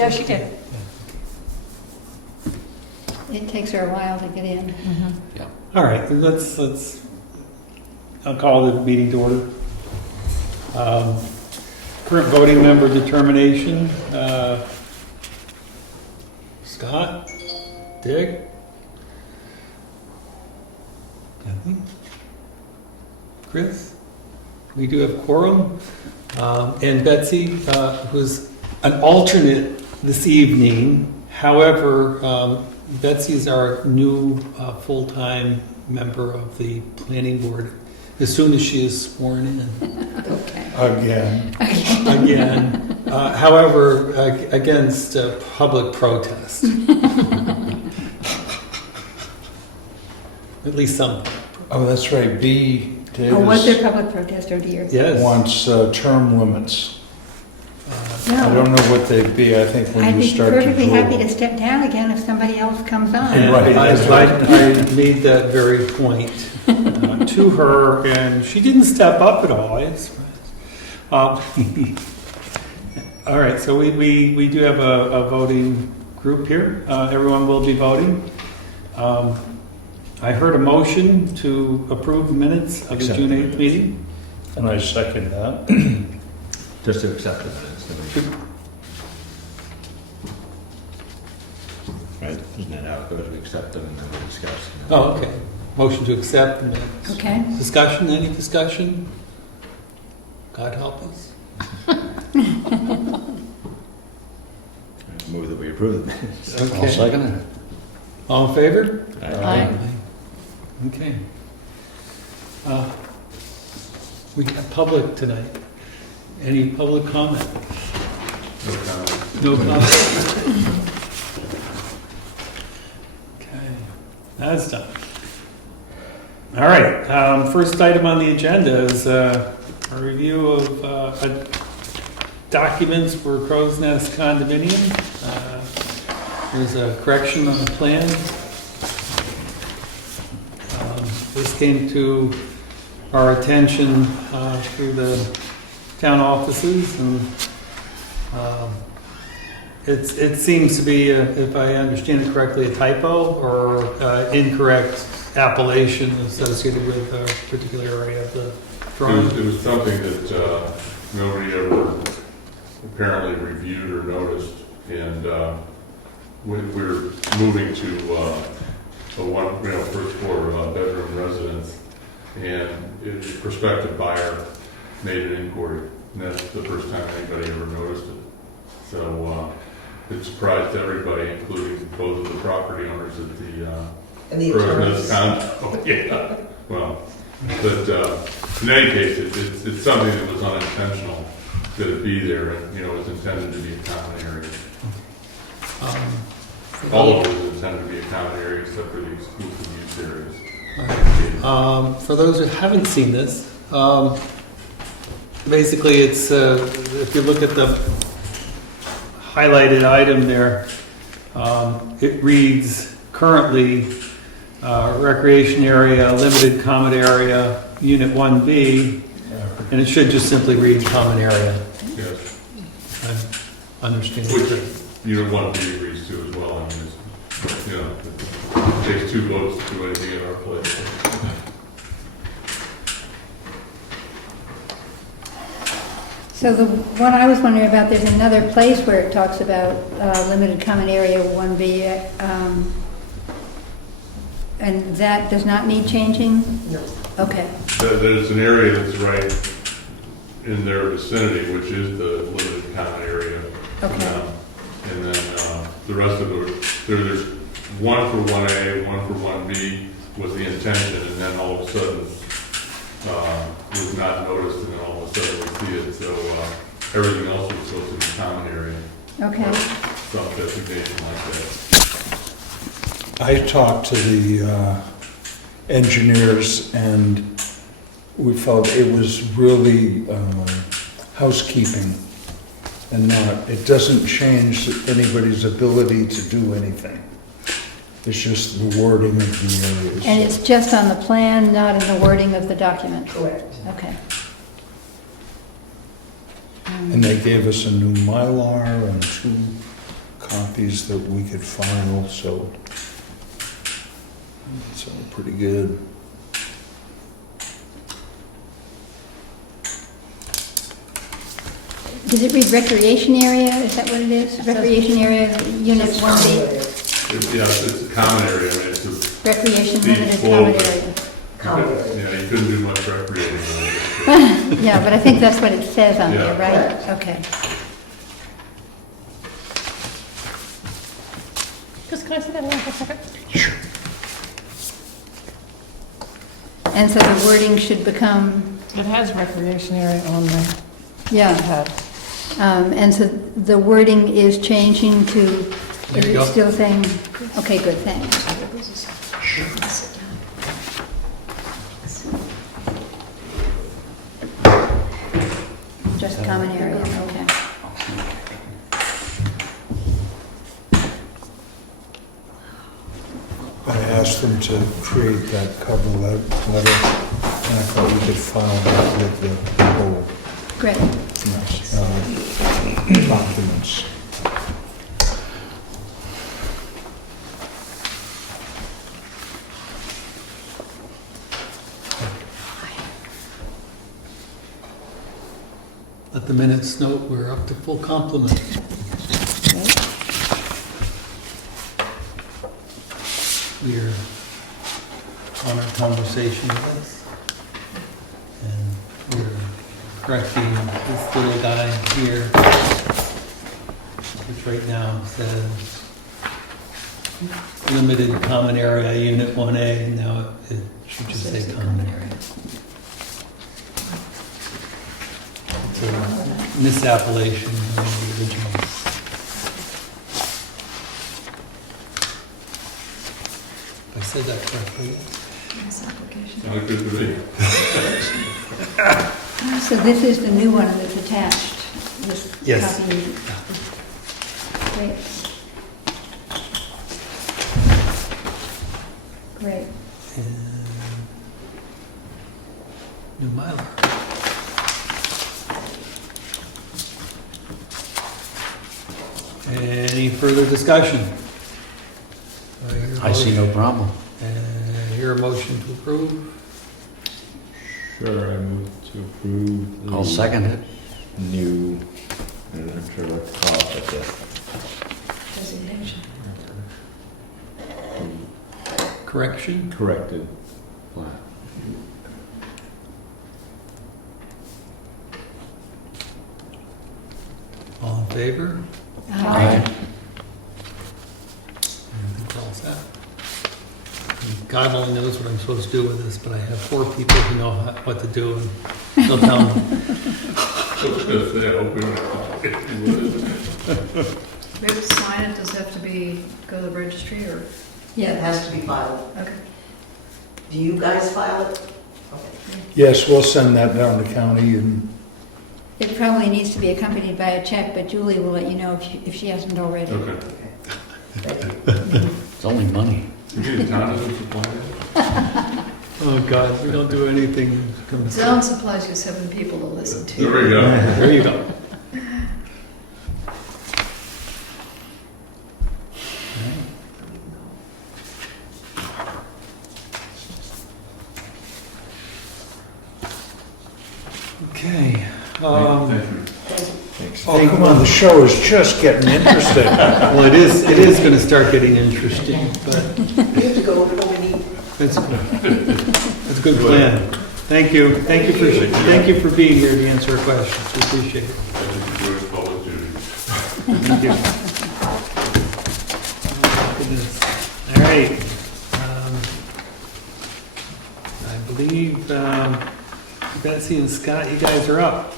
Yeah, she did. It takes her a while to get in. Yeah. All right, let's, I'll call the meeting to order. Current voting member determination, Scott, Dick, Kathy, Chris, we do have quorum, and Betsy, who's an alternate this evening. However, Betsy's our new full-time member of the planning board as soon as she is sworn in. Okay. Again. Again. However, against public protest. At least some. Oh, that's right. B. Oh, was there Davis public protest, oh dear? Yes. wants term limits. I No, don't know what they'd be. I think when I'd you be start to perfectly happy to rule. step down again if somebody else comes on. And Right, that's I made that very point to her, and she didn't step up at all. I was surprised. All right, so we do have a voting group here. Everyone will be voting. I heard a motion to approve the minutes of the Accept June the 8th minutes. meeting. And I second that. Just to accept the minutes. Right, isn't that how it goes? We accept them and then we discuss. Oh, okay. Motion to accept the minutes. Okay. Discussion, any discussion? God help us. Move that we approve the minutes. Okay. second it. All in favor? Aye. Okay. We have public tonight. Any public comment? No comment? Okay, that's done. All right, first item on the agenda is a review of documents for Crow's Nest condominium. There's a correction on the plan. This came to our attention through the town offices, and it seems to be, if I understand it correctly, a typo or incorrect appellation associated with a particular area of the drawing. It was something that nobody ever apparently reviewed or noticed, and we're moving to a one, first floor bedroom residence, and a prospective buyer made an inquiry, and that's the first time anybody ever noticed it. So it surprised everybody, including both of the property owners at And the Crow's Nest attorneys. condo. Yeah, well, but in any case, it's something that was unintentional to be there, and, was intended to be a common area. All of it was intended to be a common area except for the exclusive use areas. For those who haven't seen this, basically it's, if you look at the highlighted item there, it reads currently recreation area, limited common area, unit 1B, and it should just simply read common area. Yes, I understand. which unit 1B agrees to as well. I mean, it takes two votes to do anything in our place. So the one I was wondering about, there's another place where it talks about limited common area 1B, and that does not need changing? No. Okay, There's an area that's right in their vicinity, which is the limited common area. okay, And then the rest of it, there's one for 1A, one for 1B was the intention, and then all of a sudden was not noticed, and then all of a sudden we see it. So everything else was supposed to be common area, okay. some designation like that. I talked to the engineers, and we felt it was really housekeeping and not, it doesn't change anybody's ability to do anything. It's just the wording of the areas. And it's just on the plan, not in the wording of the document? Correct. Okay. And they gave us a new Mylar and two copies that we could file, so it's all pretty good. Does it read recreation area? Is that what it is? Recreation area, unit 1B, Yeah, it's a common area, I mean, it's a, recreation Being limited full. common area. yeah, you couldn't do much recreating on it. Yeah, but I think that's what it says on there, Yeah. right? Okay. Just can I see that one for a second? And so the wording should become, It has recreation area on the yeah, pad. and so the wording is changing to, There is you it go. still saying, okay, good, thanks. Just common area, okay. I asked them to create that cover letter, and I thought we could file that with the whole Great. documents. Let the minutes note we're up to full complement. We're on our conversation with this. And we're correcting this little guy here, which right now says limited common area, unit 1A, now it should just say common area. It's a misappellation in the original. If I said that correctly. Not good to me. So this is the new one that's attached, this Yes. copy. Great. Great. And new Mylar. Any further discussion? I see no problem. Hear a motion to approve? Sure, I move to approve the I'll second it. new, I'm not sure what to call it, but Correction? the corrected plat. All in favor? Aye. Anything else that? God only knows what I'm supposed to do with this, but I have 4 people who know what to do, and they'll tell me. I was gonna say, I hope we don't have to get into it. We have to sign it, does it have to be, go to the registry, or? It Yeah, has to be filed. Okay. Do you guys file it? Okay. Yes, we'll send that down to county and it probably needs to be accompanied by a check, but Julie will let you know if she hasn't already. Okay. Thank you. It's only money. You need Jonathan supply it? Oh, God, we don't do anything. Zone supplies you 7 people to listen to. There we go. There you go. Okay. Thank you. Thanks. oh, come on, the show is just getting interesting. Well, it is going to start getting interesting, but You have to go home and eat. that's a good plan. Thank you. Thank you for being here to answer our questions. We appreciate it. I think you're doing public duty. Thank you. Oh, goodness. All right. I believe Betsy and Scott, you guys are up.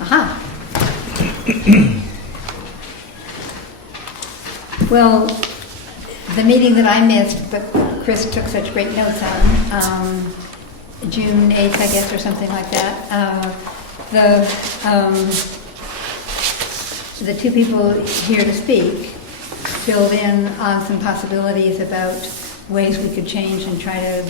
Aha. Well, the meeting that I missed, but Chris took such great notes on, June 8th, I guess, or something like that. The 2 people here to speak filled in on some possibilities about ways we could change and try to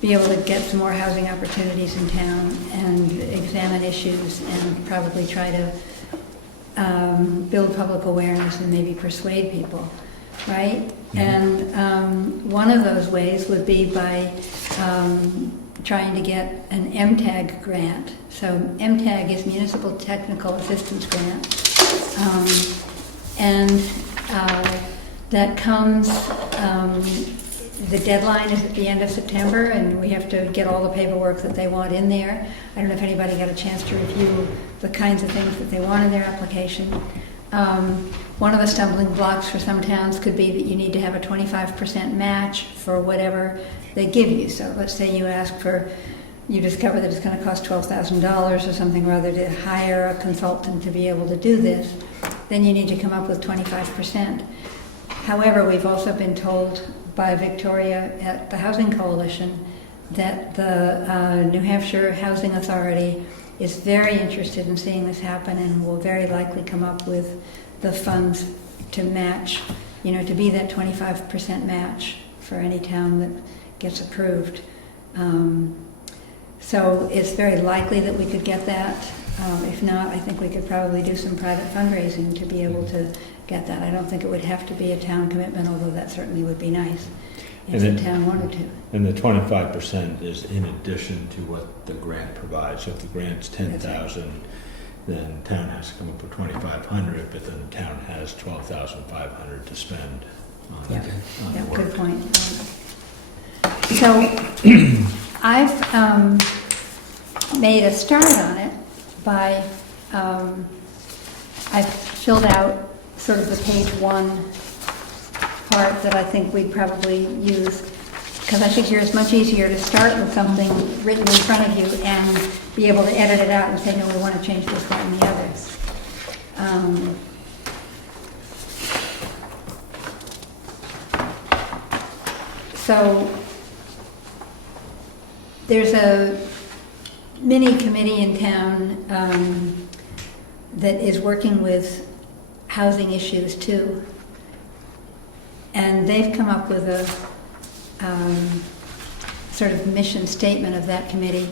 be able to get some more housing opportunities in town and examine issues and probably try to build public awareness and maybe persuade people, right? And one of those ways would be by trying to get an MTAG grant. So MTAG is Municipal Technical Assistance Grant. And that comes, the deadline is at the end of September, and we have to get all the paperwork that they want in there. I don't know if anybody got a chance to review the kinds of things that they want in their application. One of the stumbling blocks for some towns could be that you need to have a 25% match for whatever they give you. So let's say you ask for, you discover that it's going to cost $12,000 or something, rather to hire a consultant to be able to do this, then you need to come up with 25%. However, we've also been told by Victoria at the Housing Coalition that the New Hampshire Housing Authority is very interested in seeing this happen and will very likely come up with the funds to match, you know, to be that 25% match for any town that gets approved. So it's very likely that we could get that. If not, I think we could probably do some private fundraising to be able to get that. I don't think it would have to be a town commitment, although that certainly would be nice if the town wanted to. And the 25% is in addition to what the grant provides. So if the grant's 10,000, then town has to come up with 2,500, but then the town has 12,500 to spend on Yeah. on the Yeah, work. good point. So I've made a start on it by, I've filled out sort of the page 1 part that I think we'd probably use, because I figure it's much easier to start with something written in front of you and be able to edit it out and say, no, we want to change this, that, and the other. So there's a mini committee in town that is working with housing issues too. And they've come up with a sort of mission statement of that committee.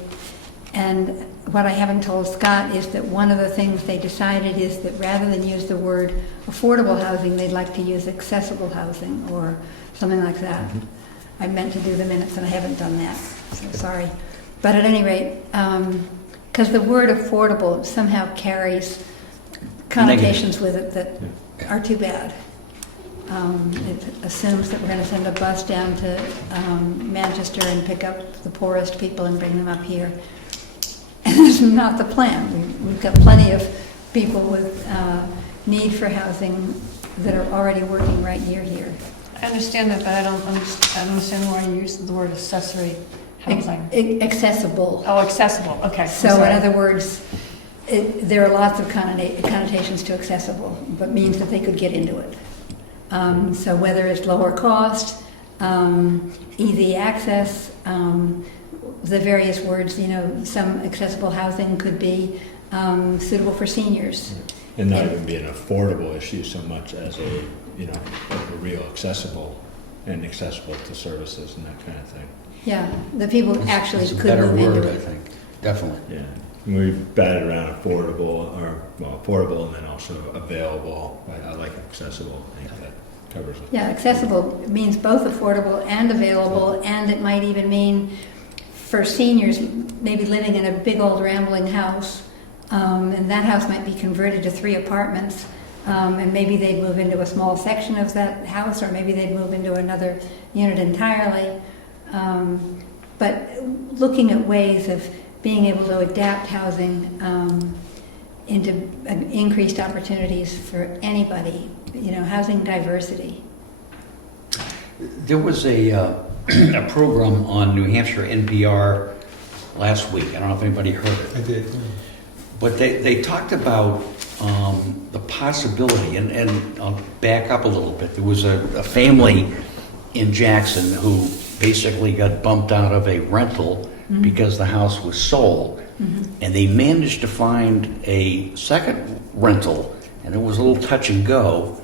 And what I haven't told Scott is that one of the things they decided is that rather than use the word affordable housing, they'd like to use accessible housing or something like that. I meant to do the minutes and I haven't done that, so sorry. But at any rate, because the word affordable somehow carries connotations with it that are too bad. It assumes that we're going to send a bus down to Manchester and pick up the poorest people and bring them up here. And that's not the plan. We've got plenty of people with need for housing that are already working right near here. I understand that, but I don't understand why you use the word accessory housing. Accessible. Oh, accessible, okay. I'm So sorry. in other words, there are lots of connotations to accessible, but means that they could get into it. So whether it's lower cost, easy access, the various words, you know, some accessible housing could be suitable for seniors. And not even be an affordable issue so much as a, you know, a real accessible and accessible to services and that kind of thing. Yeah, the people actually It's a could better move into word, I it. think. Definitely. Yeah. And we batted around affordable, affordable and then also available. I like accessible. I think that covers it. Yeah, accessible means both affordable and available, and it might even mean for seniors maybe living in a big old rambling house, and that house might be converted to 3 apartments, and maybe they'd move into a small section of that house, or maybe they'd move into another unit entirely. But looking at ways of being able to adapt housing into increased opportunities for anybody, you know, housing diversity. There was a program on New Hampshire NPR last week. I don't know if anybody heard it. I did. But they talked about the possibility, and I'll back up a little bit. There was a family in Jackson who basically got bumped out of a rental because the house was sold. And they managed to find a second rental, and it was a little touch and go,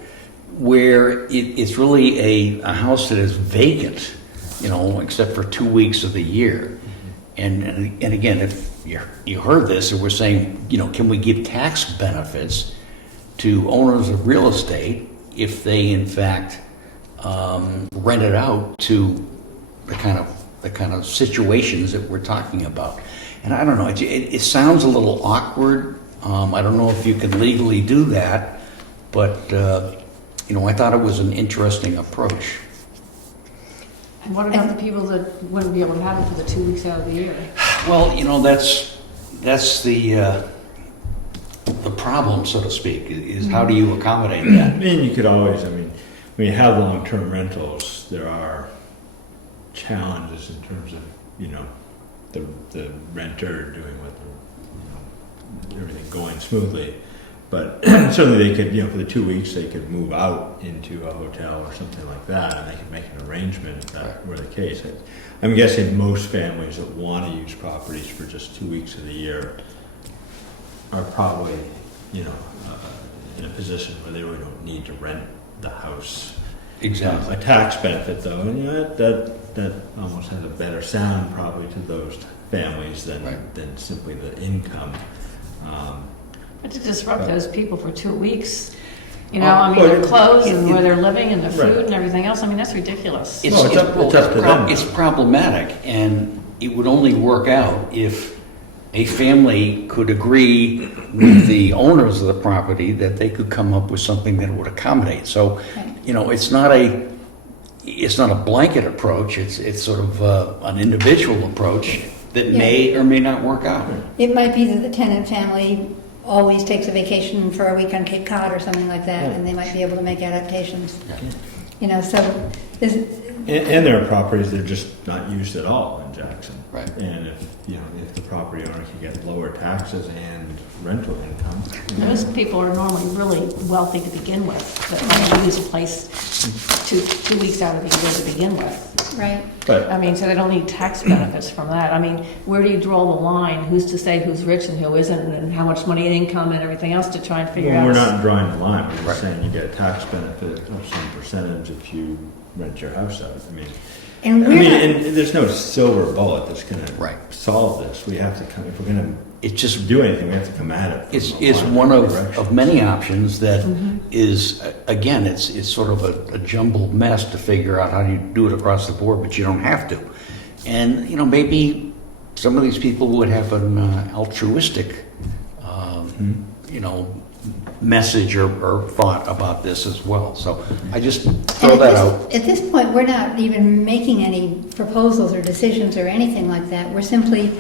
where it's really a house that is vacant, you know, except for 2 weeks of the year. And again, if you heard this, and we're saying, you know, can we give tax benefits to owners of real estate if they in fact rent it out to the kind of situations that we're talking about. And I don't know, it sounds a little awkward. I don't know if you can legally do that, but I thought it was an interesting approach. And what about the people that wouldn't be able to have it for the 2 weeks out of the year? Well, that's the problem, so to speak, is how do you accommodate that? I mean, you could always, when you have long-term rentals, there are challenges in terms of, the renter doing everything going smoothly. But certainly they could, for the 2 weeks, they could move out into a hotel or something like that, and they could make an arrangement if that were the case. I'm guessing most families that want to use properties for just 2 weeks of the year are probably, in a position where they really don't need to rent the house. Exactly. A tax benefit, though, and that almost has a better sound probably to those families than simply the income. But to disrupt those people for 2 weeks, Well, their clothes and where they're living and the Right. food and everything else, that's ridiculous. It's up to them. It's problematic, and it would only work out if a family could agree with the owners of the property that they could come up with something that would accommodate. So, it's not a blanket approach. It's sort of an individual approach that may or may not work out. It might be that the tenant family always takes a vacation for a week on Cape Cod or something like that, and they might be able to make adaptations. So there's, And there are properties that are just not used at all in Jackson. Right. And if the property owner can get lower taxes and rental income. Those people are normally really wealthy to begin with, that want to use a place 2 weeks out of the year to begin with. right. But So they don't need tax benefits from that. Where do you draw the line? Who's to say who's rich and who isn't, and how much money and income and everything else to try and figure out? we're not drawing the line. We're just saying you get a tax benefit of some percentage if you rent your house out. And we're not, And there's no silver bullet that's going to Right. solve this. We have to come, if we're going It's to just do anything, we have to come at it. from It's a one direction. of many options that is, again, it's sort of a jumbled mess to figure out how you do it across the board, but you don't have to. And, maybe some of these people would have an altruistic, message or thought about this as well. So I just throw that out. At this point, we're not even making any proposals or decisions or anything like that. We're simply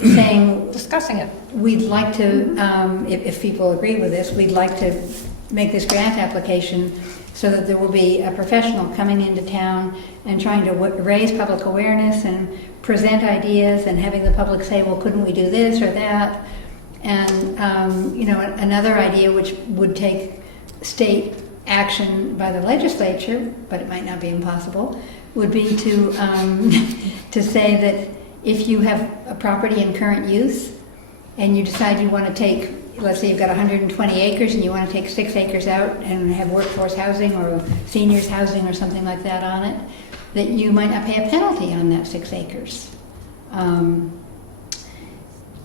saying, Discussing it. we'd like to, if people agree with this, we'd like to make this grant application so that there will be a professional coming into town and trying to raise public awareness and present ideas and having the public say, well, couldn't we do this or that? And, another idea which would take state action by the legislature, but it might not be impossible, would be to, to say that if you have a property in current use and you decide you want to take, let's say you've got 120 acres and you want to take 6 acres out and have workforce housing or seniors housing or something like that on it, that you might not pay a penalty on that 6 acres.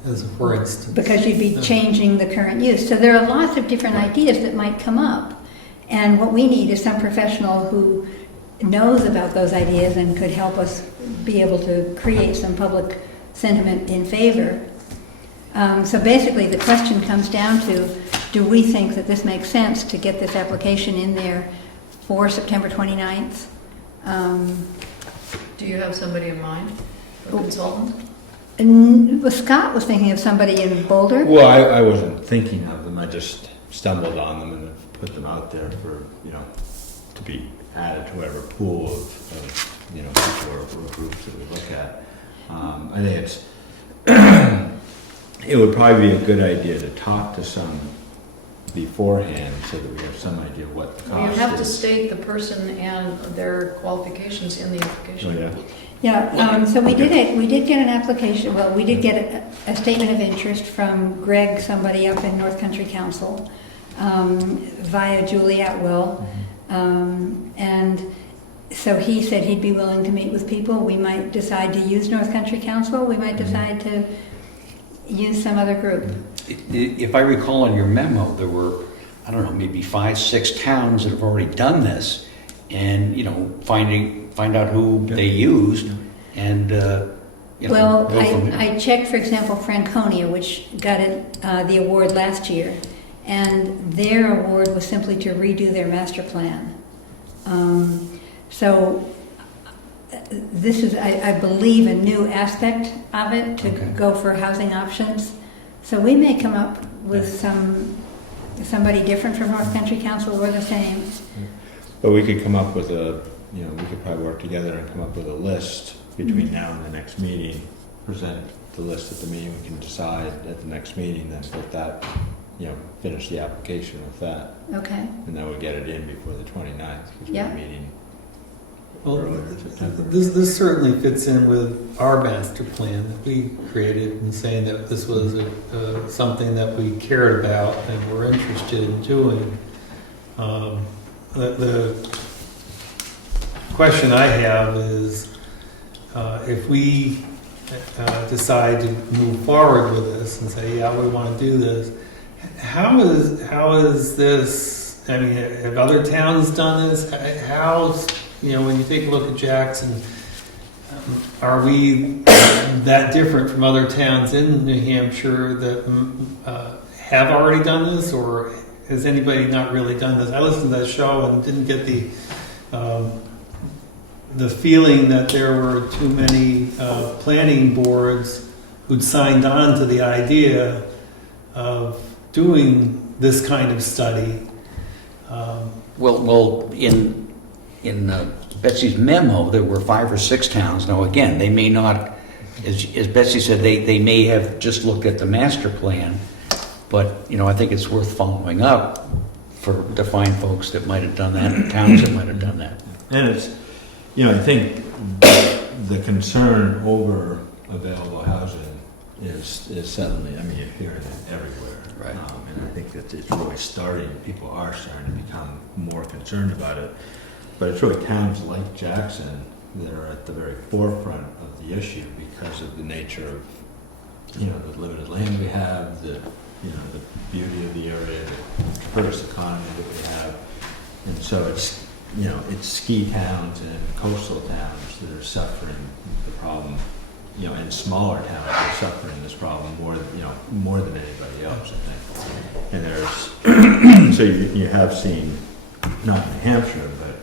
As a for instance. Because you'd be changing the current use. So there are lots of different ideas that might come up. And what we need is some professional who knows about those ideas and could help us be able to create some public sentiment in favor. So basically the question comes down to, do we think that this makes sense to get this application in there for September 29th? Do you have somebody in mind, a consultant? And Scott was thinking of somebody in Boulder. Well, I wasn't thinking of them. I just stumbled on them and have put them out there for, to be added to whatever pool of people or groups that we look at. I think it would probably be a good idea to talk to some beforehand so that we have some idea of what the cost is. You have to state the person and their qualifications in the application. Oh, yeah. Yeah, so we did get an application, well, we did get a statement of interest from Greg, somebody up in North Country Council, via Julie Atwell. And so he said he'd be willing to meet with people. We might decide to use North Country Council. We might decide to use some other group. If I recall in your memo, there were I don't know, maybe 5, 6 towns that have already done this, and, you know, find out who they used, and, you know, Well, go from there. I checked, for example, Franconia, which got the award last year, and their award was simply to redo their master plan. So this is, I believe, a new aspect of it, to Okay. go for housing options. So we may come up with somebody different from North Country Council or the same. But we could come up with we could probably work together and come up with a list between now and the next meeting, present the list at the meeting, we can decide at the next meeting, then put that, finish the application with that, Okay. and then we'll get it in before the 29th, because Yeah. we're meeting Well, earlier in September. this certainly fits in with our master plan that we created, and saying that this was something that we cared about and were interested in doing. The question I have is, if we decide to move forward with this and say, yeah, we want to do this, how is this, I mean, have other towns done this? How's, when you take a look at Jackson, are we that different from other towns in New Hampshire that have already done this, or has anybody not really done this? I listened to that show and didn't get the feeling that there were too many planning boards who'd signed on to the idea of doing this kind of study. Well, in Betsy's memo, there were 5 or 6 towns. Now, again, they may not, as Betsy said, they may have just looked at the master plan, but, I think it's worth following up to find folks that might have done that, towns that might have done that. And it's, I think the concern over available housing is suddenly, you're hearing it everywhere. Right. And I think that it's really people are starting to become more concerned about it. But it's really towns like Jackson that are at the very forefront of the issue because of the nature of, the limited land we have, the beauty of the area, the diverse economy that we have. And so it's ski towns and coastal towns that are suffering the problem, and smaller towns are suffering this problem more than anybody else, I think. And there's, so you have seen, not New Hampshire, but,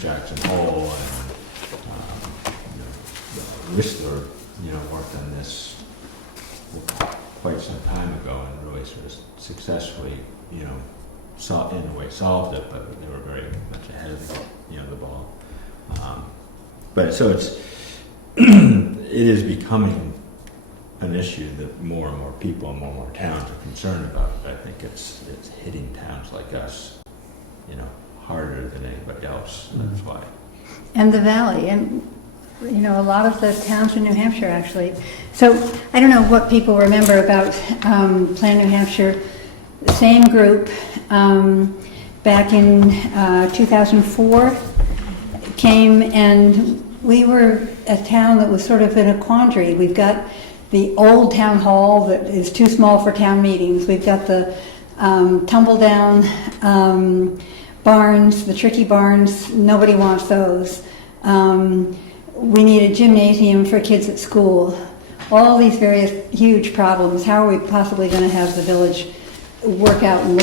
Jackson Hole and, Whistler, worked on this quite some time ago and really sort of successfully, in a way solved it, but they were very much ahead of the ball. But so it is becoming an issue that more and more people and more towns are concerned about. But I think it's hitting towns like us, harder than anybody else. That's why. And the valley, and a lot of the towns in New Hampshire actually. So I don't know what people remember about Plan New Hampshire. The same group back in 2004 came, and we were a town that was sort of in a quandary. We've got the old town hall that is too small for town meetings. We've got the tumble down barns, the tricky barns. Nobody wants those. We need a gymnasium for kids at school. All these various huge problems. How are we possibly going to have the village work out and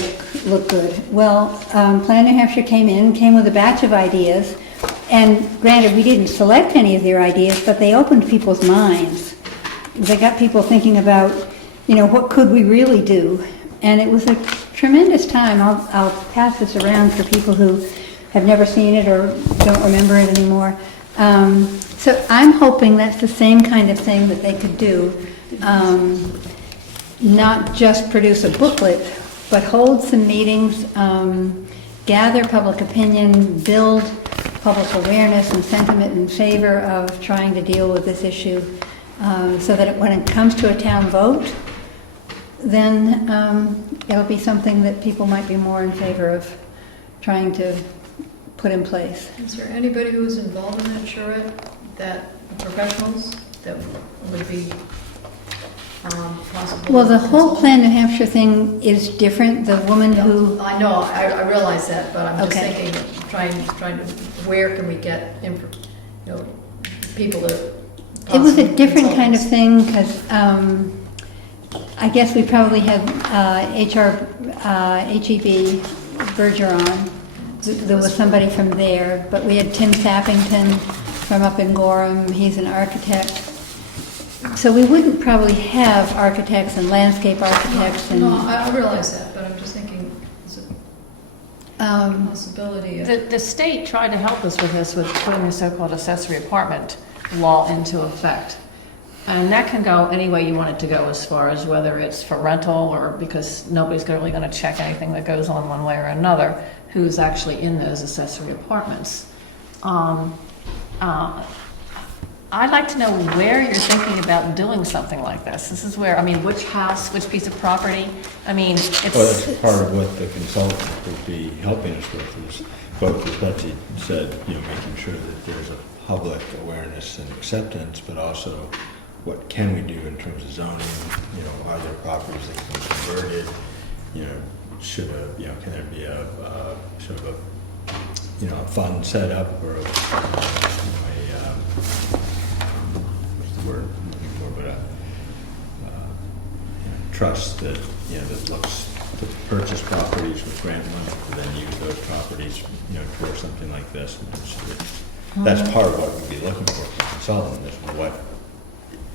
look good? Well, Plan New Hampshire came with a batch of ideas, and granted, we didn't select any of their ideas, but they opened people's minds. They got people thinking about, what could we really do? And it was a tremendous time. I'll pass this around for people who have never seen it or don't remember it anymore. So I'm hoping that's the same kind of thing that they could do. Not just produce a booklet, but hold some meetings, gather public opinion, build public awareness and sentiment in favor of trying to deal with this issue, so that when it comes to a town vote, then it'll be something that people might be more in favor of trying to put in place. Is there anybody who was involved in that charrette, that professionals that would be possible? Well, the whole Plan New Hampshire thing is different. The woman who, I know, I realize that, but I'm just Okay. thinking, trying to, where can we get, people to. it was a possibly different kind of consultants? thing, because I guess we probably had HEB Bergeron. There was somebody from there, but we had Tim Sappington from up in Gorham. He's an architect. So we wouldn't probably have architects and landscape architects and. No, I realize that, but I'm just thinking, is it a Um, possibility of? The state tried to help us with this, with putting the so-called accessory apartment law into effect. And that can go any way you want it to go, as far as whether it's for rental or because nobody's really going to check anything that goes on one way or another, who's actually in those accessory apartments. I'd like to know where you're thinking about doing something like this. This is where, I mean, which house, which piece of property? I mean, Well, it's, that's part of what the consultant would be helping us with, is both, as Betsy said, making sure that there's a public awareness and acceptance, but also what can we do in terms of zoning? Are there properties that can be converted? Can there be a sort of a fund set up, or what's the word I'm looking for, but trust that, that looks to purchase properties with grant money to then use those properties, for something like this. That's part of what we'd be looking for from a consultant, is what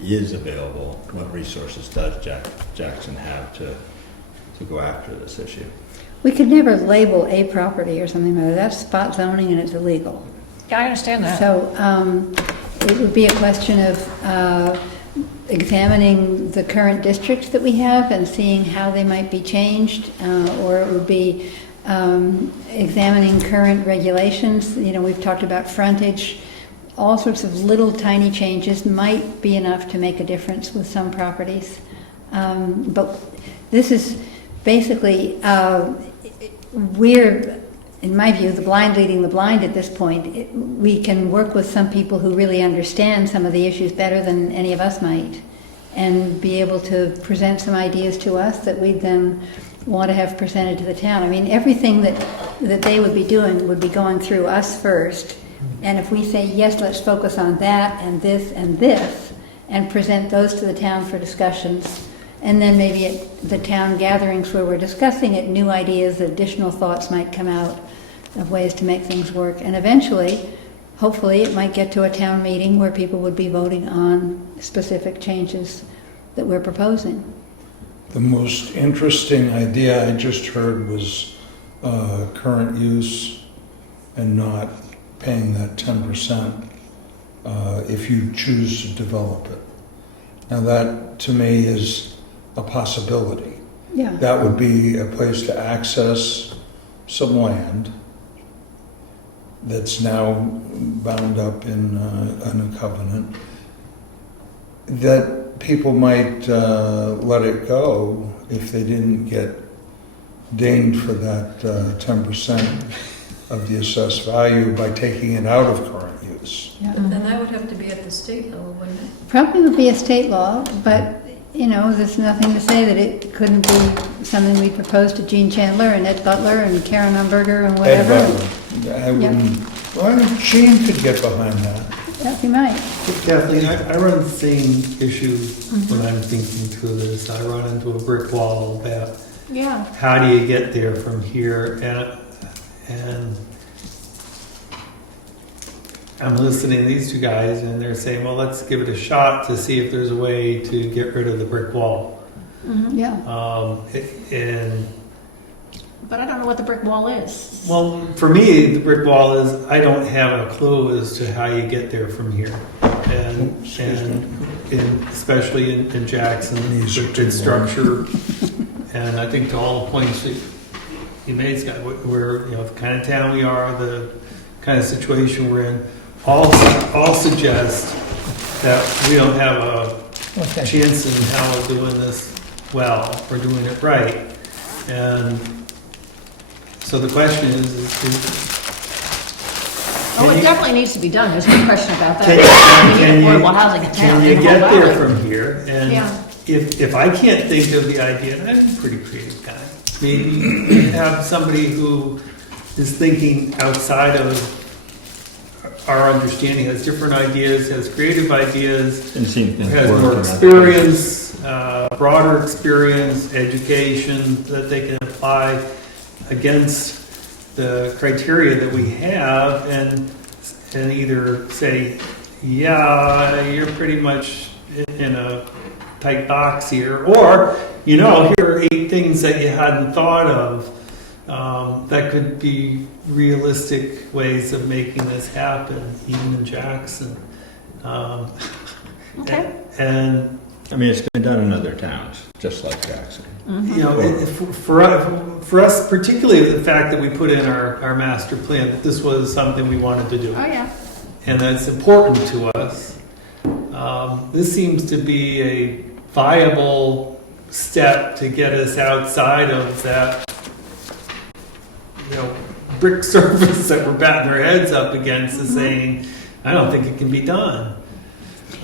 is available, what resources does Jackson have to go after this issue. we could never label a property or something like that. That's spot zoning and it's illegal. yeah, I understand that. So it would be a question of examining the current districts that we have and seeing how they might be changed, or it would be examining current regulations. We've talked about frontage. All sorts of little tiny changes might be enough to make a difference with some properties. But this is basically, we're, in my view, the blind leading the blind at this point. We can work with some people who really understand some of the issues better than any of us might, and be able to present some ideas to us that we'd then want to have presented to the town. I mean, everything that they would be doing would be going through us first. And if we say, yes, let's focus on that and this, and present those to the town for discussions, and then maybe at the town gatherings where we're discussing it, new ideas, additional thoughts might come out of ways to make things work. And eventually, hopefully, it might get to a town meeting where people would be voting on specific changes that we're proposing. The most interesting idea I just heard was current use and not paying that 10% if you choose to develop it. Now that, to me, is a possibility. Yeah. That would be a place to access some land that's now bound up in a covenant, that people might let it go if they didn't get dinged for that 10% of the assessed value by taking it out of current use. Yeah. Then that would have to be at the state level, wouldn't it? Probably would be a state law, but, there's nothing to say that it couldn't be something we proposed to Gene Chandler and Ed Butler and Karen Umberger and Ed whatever. Butler. I wouldn't, well, Gene could get behind that. Yeah, we might. Kathleen, I run the same issue when I'm thinking through this. I run into a brick wall about Yeah. how do you get there from here, and I'm listening to these two guys, and they're saying, well, let's give it a shot to see if there's a way to get rid of the brick wall. Yeah. And But I don't know what the brick wall is. well, for me, the brick wall is I don't have a clue as to how you get there from here, and especially in Jackson, These are with too its structure, and I think to all the points that you made, Scott, we're the kind of town we are, the kind of situation we're in, all suggest that we don't have a chance in how we're doing this well, we're doing it right, and so the question is Oh, it definitely needs to be done. There's no question about that. can you Affordable housing in town. can you get there from here? Yeah. if I can't think of the idea, and I'm a pretty creative guy, maybe have somebody who is thinking outside of our understanding, has different ideas, has creative ideas, And seeing things has work more and that- experience, broader experience, education that they can apply against the criteria that we have and either say, yeah, you're pretty much in a tight box here, or, here are 8 things that you hadn't thought of that could be realistic ways of making this happen, even in Jackson. Okay. And I mean, it's been done in other towns, just like Jackson. for us, particularly the fact that we put in our master plan, that this was something we wanted to do. Oh, yeah. And that's important to us. This seems to be a viable step to get us outside of that, brick surface that we're batting our heads up against, is saying, I don't think it can be done.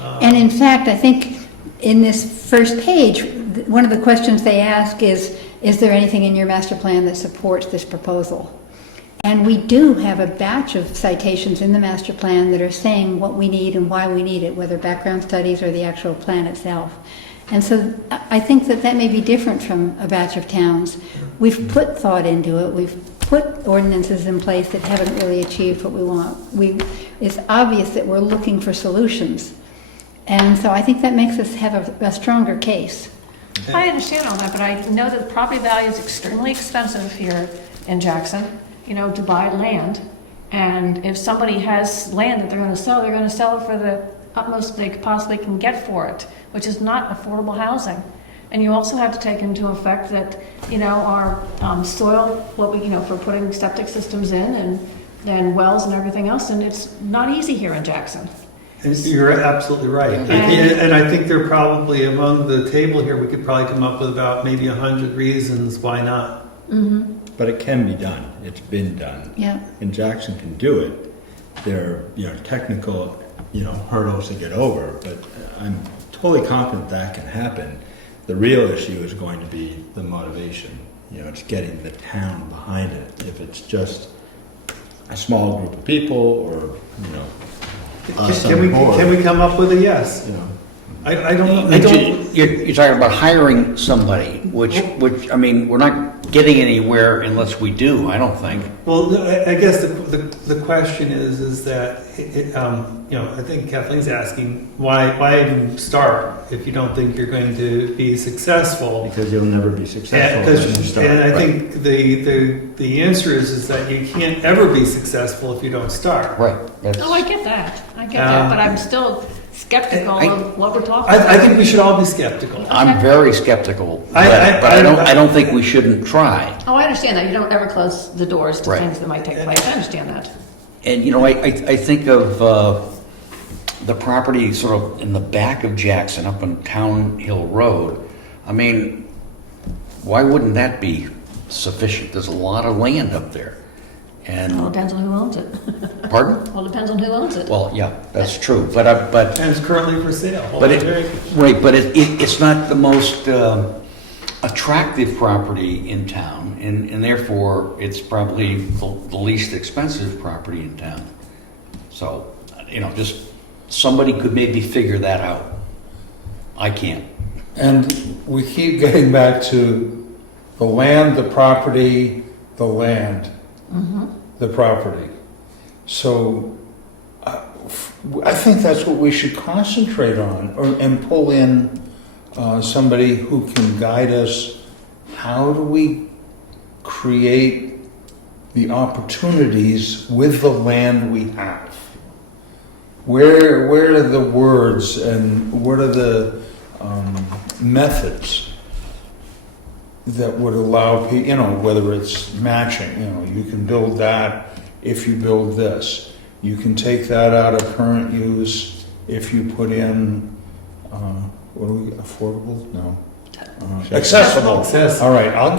And in fact, I think in this first page, one of the questions they ask is there anything in your master plan that supports this proposal? And we do have a batch of citations in the master plan that are saying what we need and why we need it, whether background studies or the actual plan itself. And so I think that may be different from a batch of towns. We've put thought into it. We've put ordinances in place that haven't really achieved what we want. It's obvious that we're looking for solutions. And so I think that makes us have a stronger case. I understand all that, but I know that property value is extremely expensive here in Jackson, to buy land. And if somebody has land that they're going to sell it for the utmost they possibly can get for it, which is not affordable housing. And you also have to take into effect that, our soil, for putting septic systems in and wells and everything else, and it's not easy here in Jackson. And you're absolutely right. And I think they're probably among the table here, we could probably come up with about maybe 100 reasons why not. Mm-hmm. But it can be done. It's been done. Yeah. And Jackson can do it. There are, technical, hurdles to get over, but I'm totally confident that can happen. The real issue is going to be the motivation. It's getting the town behind it. If it's just a small group of people or, us on board, Can we come up with a yes? I don't know. You're talking about hiring somebody, which I mean, we're not getting anywhere unless we do, I don't think. Well, I guess the question is that, I think Kathleen's asking, why even start if you don't think you're going to be successful? because you'll never be successful. when you start. And I think the answer is that you can't ever be successful if you don't start. Right. Oh, I get that. But I'm still skeptical of what we're talking about. I think we should all be skeptical. I'm very skeptical, but I I don't think we shouldn't try. Oh, I understand that. You don't ever close the doors to Right. things that might take place. I understand that. And, I think of the property sort of in the back of Jackson up on Town Hill Road. I mean, why wouldn't that be sufficient? There's a lot of land up there. Well, it And, depends on who owns it. pardon? Well, it depends on who owns it. Well, yeah, that's true. But And it's currently for sale. But it's not the most attractive property in town, and therefore it's probably the least expensive property in town. So, just somebody could maybe figure that out. I can't. And we keep getting back to the land, the property, the land, the property. So I think that's what we should concentrate on, and pull in somebody who can guide us. How do we create the opportunities with the land we have? Where are the words and what are the methods that would allow people, whether it's matching, you can build that if you build this. You can take that out of current use if you put in, affordable? No. Accessible. Accessible. All right, I'm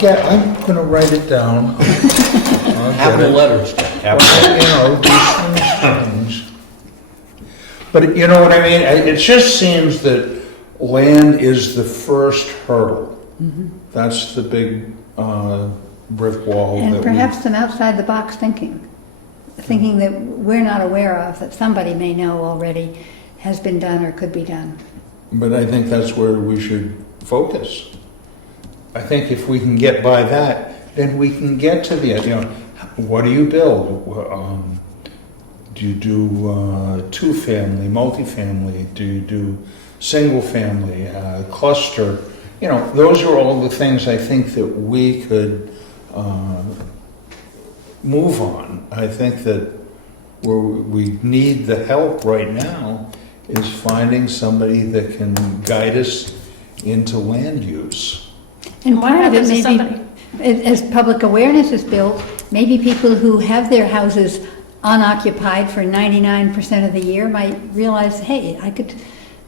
gonna write it down. I'll get Capital it. letters. Well, these things change. But you know what I mean? It just seems that land is the first hurdle. That's the big brick wall that And we... perhaps some outside-the-box thinking that we're not aware of, that somebody may know already has been done or could be done. But I think that's where we should focus. I think if we can get by that, then we can get to the, what do you build? Do you do two-family, multifamily? Do you do single-family, cluster? Those are all the things I think that we could move on. I think that where we need the help right now is finding somebody that can guide us into land use. And What part of it happens if may somebody- be, as public awareness is built, maybe people who have their houses unoccupied for 99% of the year might realize, hey,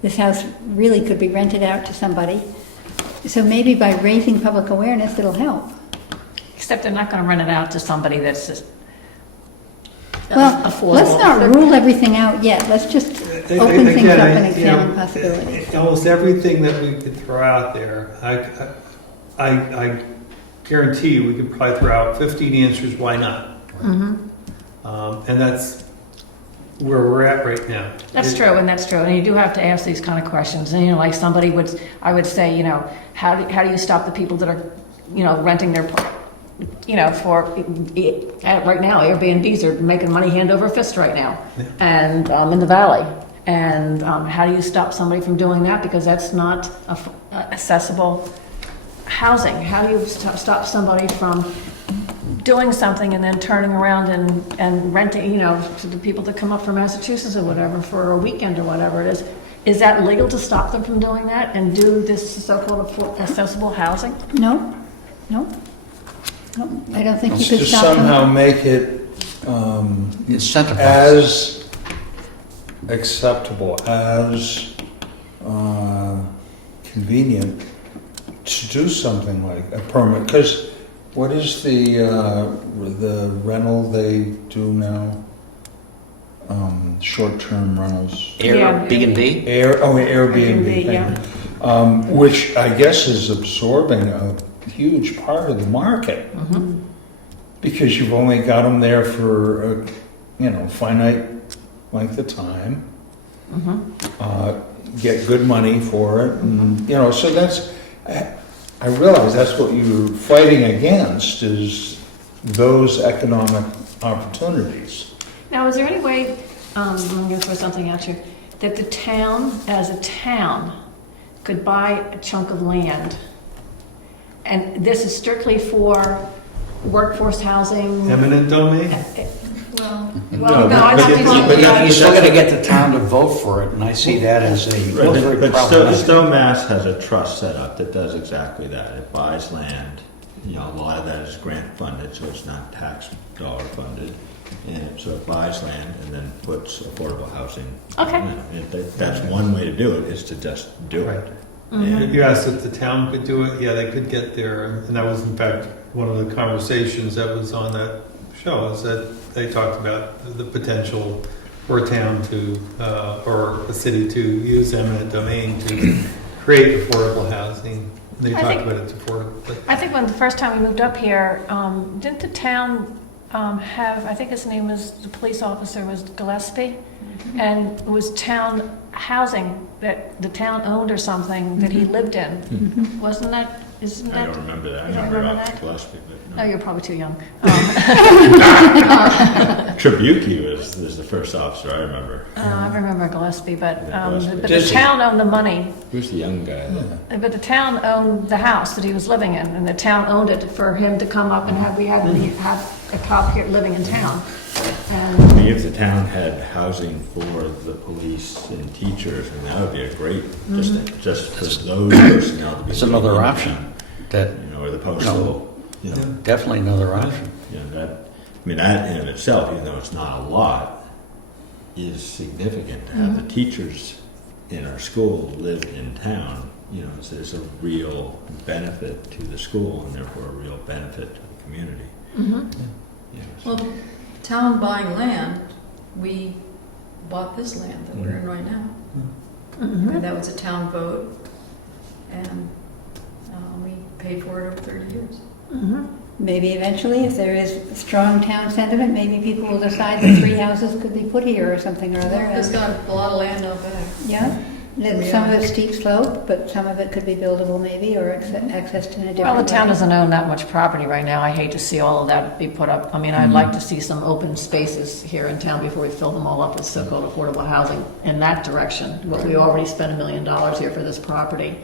this house really could be rented out to somebody. So maybe by raising public awareness, it'll help. Except they're not going to rent it out to somebody that's just Well, affordable. let's not rule everything out yet. Let's just open things up and examine possibilities. Almost everything that we could throw out there, I guarantee you we could probably throw out 15 answers why not. And that's where we're at right now. That's true, and that's true. And you do have to ask these kind of questions. And, like somebody I would say, how do you stop the people that are, renting their, for, right now, Airbnbs are making money hand over fist right now. Yeah. And in the valley. And how do you stop somebody from doing that? Because that's not accessible housing. How do you stop somebody from doing something and then turning around and renting, to the people that come up from Massachusetts or whatever for a weekend or whatever it is? Is that legal to stop them from doing that and do this so-called accessible housing? No. I don't think you Let's could just stop them. somehow make it Incentivize. as acceptable, as convenient to do something like a permit. Because what is the rental they do now? Short-term rentals. Airbnb? Airbnb. yeah. Which I guess is absorbing a huge part of the market. Because you've only got them there for a finite length of time. Get good money for it, and so that's. I realize that's what you're fighting against is those economic opportunities. Now, is there any way, I'm going to throw something at you, that the town, as a town, could buy a chunk of land? And this is strictly for workforce housing? Eminent domain? Well, no, I think But you're still gonna get the town to vote for it, and I see that as a very But problematic. Stonemas has a trust set up that does exactly that. It buys land. A lot of that is grant funded, so it's not tax dollar funded. And so it buys land and then puts affordable housing. Okay. That's one way to do it, is to just do it. And You asked if the town could do it. Yeah, they could get there. And that was, in fact, one of the conversations that was on that show, is that they talked about the potential for a town to, or a city to use eminent domain to create affordable housing. They I talked think- about it's affordable. But I think when the first time we moved up here, didn't the town have, I think his name was, the police officer was Gillespie? And it was town housing that the town owned or something that he lived in. Wasn't that, isn't I that? don't remember that. I You don't remember remember Ralph that? Gillespie, but No, no. you're probably too young. Tribucci was the first officer I remember. I remember Gillespie, but Gillespie. the Dizzy. town owned the money. Who's the young guy? But the town owned the house that he was living in, and the town owned it for him to come up and have a cop here living in town. And I mean, if the town had housing for the police and teachers, that would be a great, just for those personnel to be. It's another living in option. town, That, or the postal, definitely another option. That in itself, even though it's not a lot, is significant to have the teachers in our school live in town. So there's a real benefit to the school and therefore a real benefit to the community. So- Well, town buying land, we bought this land that we're in right now. And that was a town vote, and we paid for it over 30 years. Maybe eventually, if there is strong town sentiment, maybe people will decide that 3 houses could be put here or something or other. It's got a lot of land out back. Yeah, then some of it's steep slope, but some of it could be buildable maybe, or accessed in a different way. Well, the town doesn't own that much property right now. I hate to see all of that be put up. I mean, I'd like to see some open spaces here in town before we fill them all up with so-called affordable housing in that direction. But we already spent $1 million here for this property.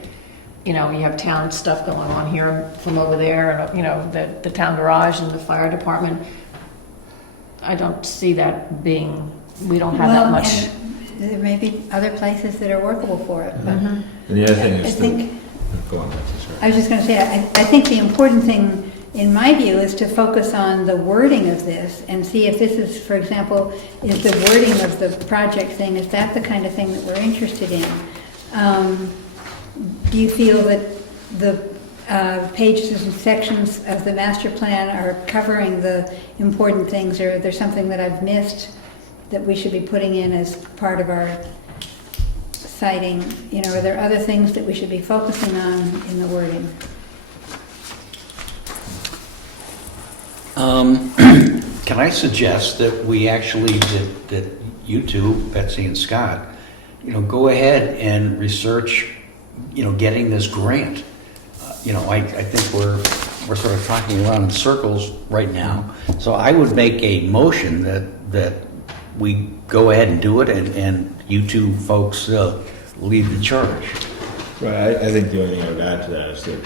You know, you have town stuff going on here from over there, and, you know, the town garage and the fire department. I don't see that being, we don't have that much. And there may be other places that are workable for it, but And the other thing I is think, go on, Betsy, sorry. I was just going to say, I think the important thing, in my view, is to focus on the wording of this and see if this is, for example, is the wording of the project thing, is that the kind of thing that we're interested in? Do you feel that the pages and sections of the master plan are covering the important things, or is there something that I've missed that we should be putting in as part of our citing? You know, are there other things that we should be focusing on in the wording? Can I suggest that we actually, that you two, Betsy and Scott, you know, go ahead and research, you know, getting this grant. You know, I think we're sort of talking around in circles right now. So I would make a motion that we go ahead and do it, and you two folks lead the charge. Right, I think the only thing I would add to that is that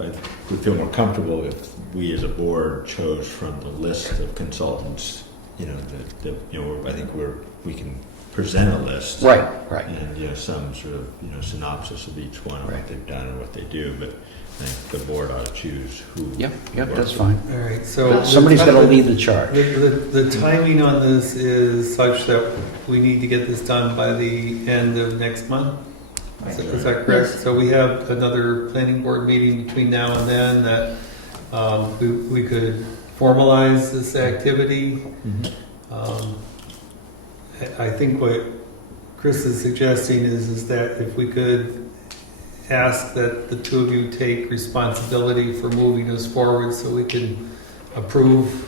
I would feel more comfortable if we as a board chose from the list of consultants, you know, that you know, I think we can present a list. Right. And, you know, some sort of, you know, synopsis of each one, of what they've done and what they do, but I think the board ought to choose who. Yep, that's fine. All right, so. Somebody's got to lead the charge. The timing on this is such that we need to get this done by the end of next month? Is that correct? Yes. So we have another planning board meeting between now and then that we could formalize this activity. I think what Chris is suggesting is that if we could ask that the two of you take responsibility for moving us forward so we can approve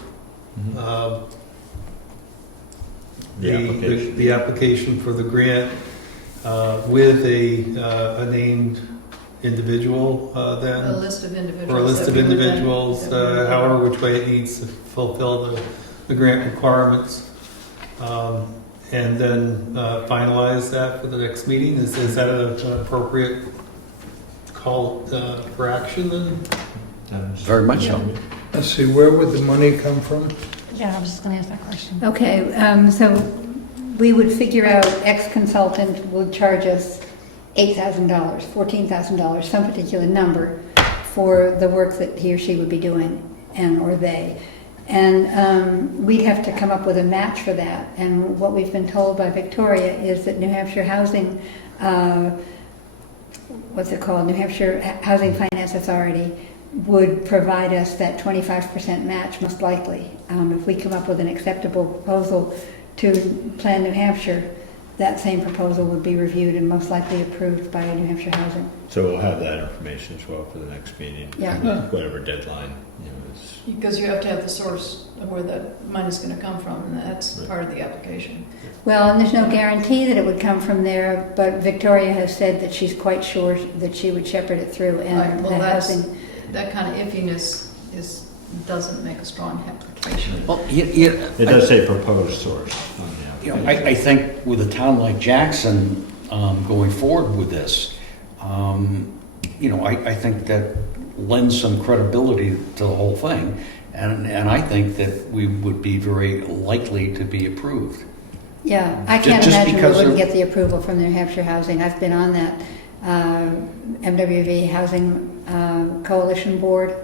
the application for the grant with a named individual then. A list of individuals. Or a list of that we would then- individuals, that we would- however which way it needs to fulfill the grant requirements. And then finalize that for the next meeting. Is that an appropriate call for action then? Very much so. Let's see, where would the money come from? Yeah, I was just going to ask that question. Okay, so we would figure out X consultant will charge us $8,000, $14,000, some particular number for the work that he or she would be doing, or they. And we'd have to come up with a match for that. And what we've been told by Victoria is that New Hampshire Housing, New Hampshire Housing Finance Authority would provide us that 25% match, most likely. If we come up with an acceptable proposal to Plan New Hampshire, that same proposal would be reviewed and most likely approved by New Hampshire Housing. So we'll have that information as well for the next meeting. Yeah. Whatever deadline, you know, is. Because you have to have the source of where that money's going to come from, and that's part of the application. Well, and there's no guarantee that it would come from there, but Victoria has said that she's quite sure that she would shepherd it through, Right, and well, the that's- housing. That kind of iffiness doesn't make a strong application. Well, It does say proposed source on the you know, application. I think with a town like Jackson going forward with this, you know, I think that lends some credibility to the whole thing, and I think that we would be very likely to be approved. Yeah, I can't Just imagine we because wouldn't of- get the approval from New Hampshire Housing. I've been on that MWV Housing Coalition Board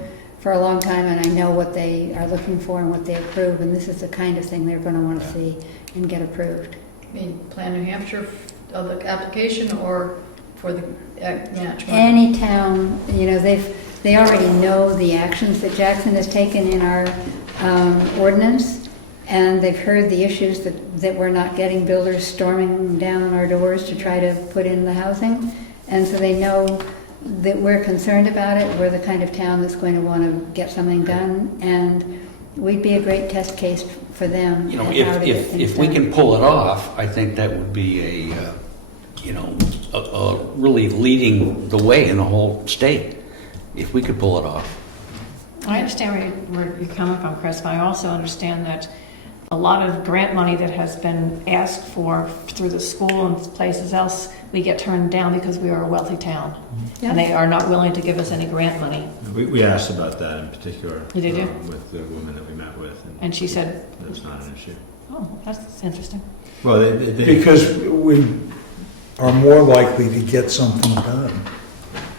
for a long time, and I know what they are looking for and what they approve, and this is the kind of thing they're going to want to see and get approved. I mean, Plan New Hampshire, the application, or for the match money? Any town, you know, they already know the actions that Jackson has taken in our ordinance, and they've heard the issues that we're not getting builders storming down on our doors to try to put in the housing. And so they know that we're concerned about it. We're the kind of town that's going to want to get something done, and we'd be a great test case for them. You know, at how to get if things we done. can pull it off, I think that would be a really leading the way in the whole state, if we could pull it off. I understand where you're coming from, Chris, but I also understand that a lot of grant money that has been asked for through the school and places else, we get turned down because we are a wealthy town. Yeah. And they are not willing to give us any grant money. We asked about that in particular. You did, with the woman that we met with, And she said, that's not an issue. oh, that's interesting. Well, Because we are more likely to get something done.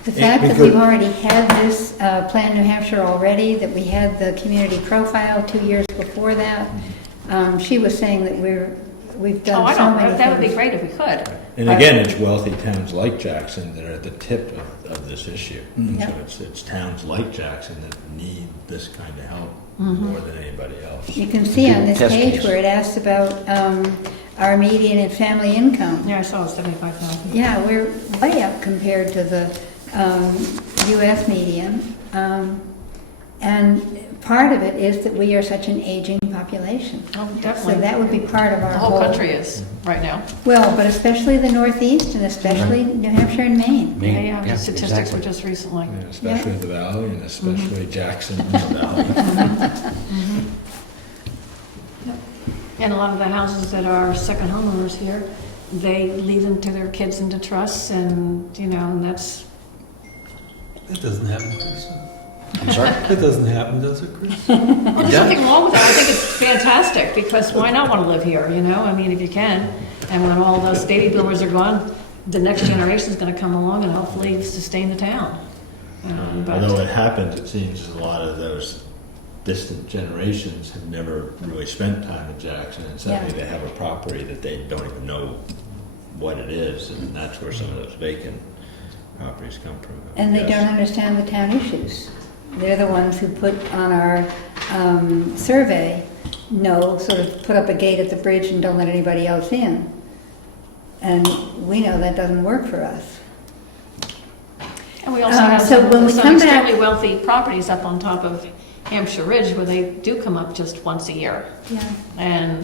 The fact that because- we've already had this Plan New Hampshire already, that we had the community profile 2 years before that, she was saying that we've Oh, done I so know, many that would be things. great if we could. And again, it's wealthy towns like Jackson that are at the tip of this issue. Yeah. So it's towns like Jackson that need this kind of help Mm-hmm. more than anybody else. You can see on this Test page case. where it asks about our median and family income. Yeah, I saw it, 75,000. Yeah, we're way up compared to the US median. And part of it is that we are such an aging population. Oh, So definitely. that would be part of our The whole country is right now. Well, but especially the Northeast and especially New Hampshire and Maine. Maine, Yeah, yeah, statistics were exactly. just recently. Yeah, especially the valley and especially Jackson and the valley. And a lot of the houses that are second homeowners here, they leave them to their kids into trusts and, and that's, That doesn't happen, Chris. I'm sorry? That doesn't happen, does it, Chris? well, there's nothing wrong with that. I think it's fantastic because why not want to live here, I mean, if you can. And when all those baby boomers are gone, the next generation is going to come along and hopefully sustain the town. Although it happens, it seems a lot of those distant generations have never really spent time in Jackson, and suddenly Yeah. they have a property that they don't even know what it is, and that's where some of those vacant properties come from. And they Yes. don't understand the town issues. They're the ones who put on our survey, sort of put up a gate at the bridge and don't let anybody else in. And we know that doesn't work for us. And we also have so when we some come back- extremely wealthy properties up on top of Hampshire Ridge where they do come up just once a year. Yeah.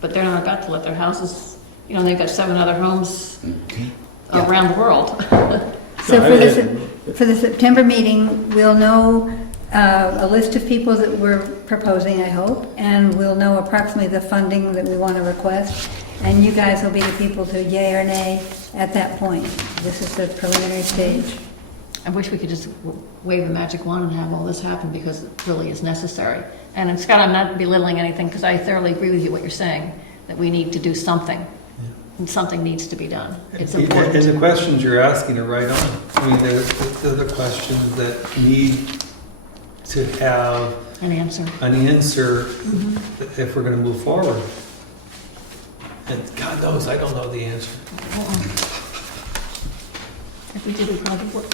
But they're not about to let their houses, they've got 7 other homes around the world. So for the September meeting, we'll know a list of people that we're proposing, I hope, and we'll know approximately the funding that we want to request. And you guys will be the people to yay or nay at that point. This is the preliminary stage. I wish we could just wave the magic wand and have all this happen because it really is necessary. And Scott, I'm not belittling anything because I thoroughly agree with you what you're saying, that we need to do something. And something needs to be done. It's And important. the questions you're asking are right on. I mean, they're the questions that need to have An answer. an answer if we're going to move forward. And God knows, I don't know the answer. If we did, we probably would